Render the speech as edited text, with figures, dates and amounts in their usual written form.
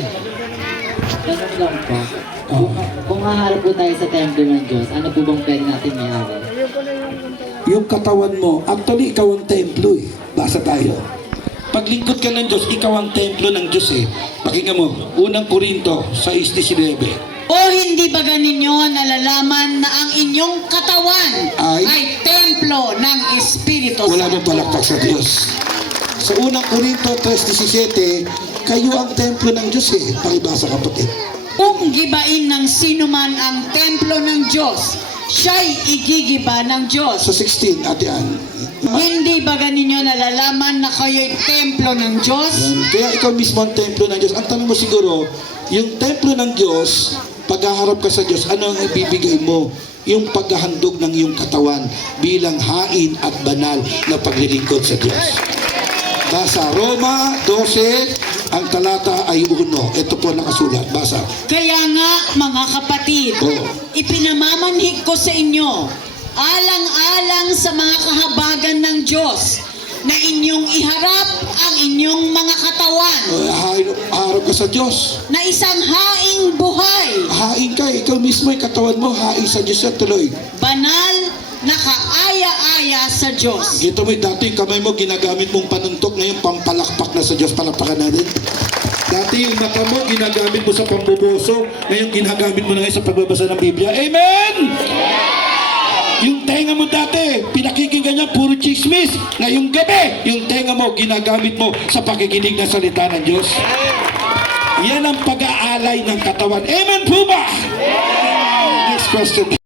Ganun lang po. Kung haharap po tayo sa templo ng Diyos, ano po bang pwede natin mayari? Yung katawan mo, actually ikaw ang templo eh. Basa tayo. Paglingkod ka ng Diyos, ikaw ang templo ng Diyos eh. Pakinggan mo, unang Korinto 6:19. O hindi ba ninyo nalalaman na ang inyong katawan ay templo ng Espiritu Wala Santo? mong palakpak sa Diyos. Sa unang Korinto 3:17, kayo ang templo ng Diyos eh. Pakibasa kapatid. Kung gibain ng sino man ang templo ng Diyos, siya'y igigiba ng Diyos. Sa 16, Ate Ann. Hindi ba ninyo nalalaman na kayo'y templo ng Diyos? Kaya ikaw mismo ang templo ng Diyos. Ang tanong mo siguro, yung templo ng Diyos, paghaharap ka sa Diyos, ano ang ibibigay mo? Yung paghahandog ng iyong katawan bilang hain at banal na paglilingkod sa Diyos. Basa, Roma 12, ang talata ay 1. Ito po nakasulat. Basa. Kaya nga, mga kapatid, ipinamamanhik ko sa inyo, alang-alang sa mga kahabagan ng Diyos, na inyong iharap ang inyong mga katawan Harap ka sa Diyos. na isang haing buhay, Hain ka. Ikaw mismo yung katawan mo. Hain sa Diyos at tuloy. banal na kaaya-aya sa Diyos. Kita mo dati yung kamay mo ginagamit mong panuntok, ngayon pampalakpak na sa Diyos. Palakpakan natin. Dati yung mata mo ginagamit mo sa pambuboso, ngayon ginagamit mo na ngayon sa pagbabasa ng Biblia. Amen! Yung tenga mo dati, pinakikinggan niya puro chismis. Ngayong gabi, yung tenga mo ginagamit mo sa pakikinig ng salita ng Diyos. Yan ang pag-aalay ng katawan. Amen po ba? Next question.